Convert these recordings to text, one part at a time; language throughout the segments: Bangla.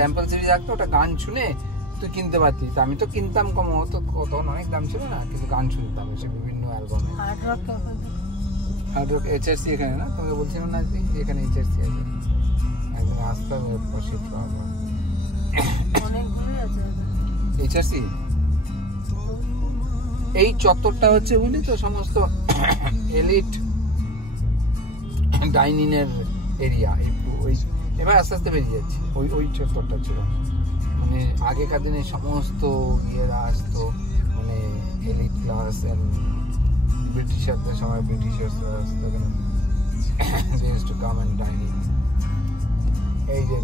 স্যাম্পল সিডি থাকতো, ওটা গান শুনে তুই কিনতে পারতিস। আমি তো কিনতাম কম, তো তখন অনেক দাম ছিল না, কিন্তু গান শুনতাম এসে বিভিন্ন অ্যালবামে। হার্ড রক HRC এখানে না, তোকে বলছিলাম না এখানে HRC আছে, একদম আসতে হবে পাশে HRC। এই চত্বরটা হচ্ছে বুঝলি তো সমস্ত এলিট ডাইনিং এর এরিয়া, একটু ওই এবার আস্তে আস্তে বেরিয়ে যাচ্ছে। ওই চত্বরটা ছিল মানে আগেকার দিনে সমস্ত ইয়েরা আসতো, মানে এলিট ক্লাস, ব্রিটিশারদের সময় ব্রিটিশার্সরা আসতো ডাইনিং। এই যে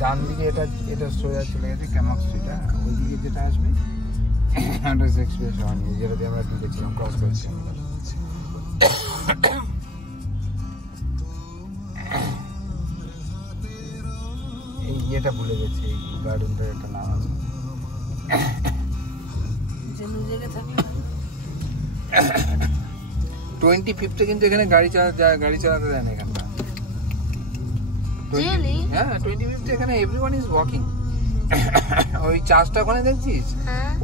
ডান দিকে এটা সোজা চলে গেছে ক্যামক স্ট্রিট, ওই দিকে যেটা আসবে এক্সপ্রেস হয়নি, যেটা দিয়ে আমরা ঢুকেছিলাম, ক্রস করেছিলাম। এই ইয়েটা ভুলে গেছি, এই গার্ডেনটার একটা নাম আছে, 25 কিন্তু এখানে গাড়ি চালাতে দেয় না এখানটা। হ্যাঁ 25 এখানে এভরিওয়ান ইজ ওয়াকিং। ওই চার্চটা ওখানে দেখছিস,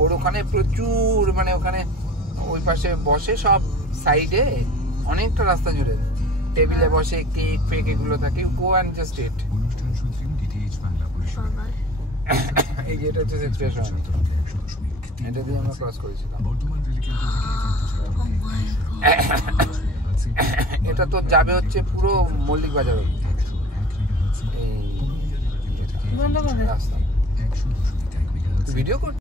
ওর ওখানে প্রচুর, মানে ওখানে ওই পাশে বসে সব সাইডে, অনেকটা রাস্তা জুড়ে টেবিলে বসে কেক ফেক এগুলো থাকে, গো অ্যান্ড জাস্ট ইট। এই যেটা হচ্ছে এক্সপ্রেশন, এটা দিয়ে আমরা ক্রস করেছিলাম। এটা তো যাবে হচ্ছে পুরো মল্লিক বাজার রাস্তা। ভিডিও করছিস?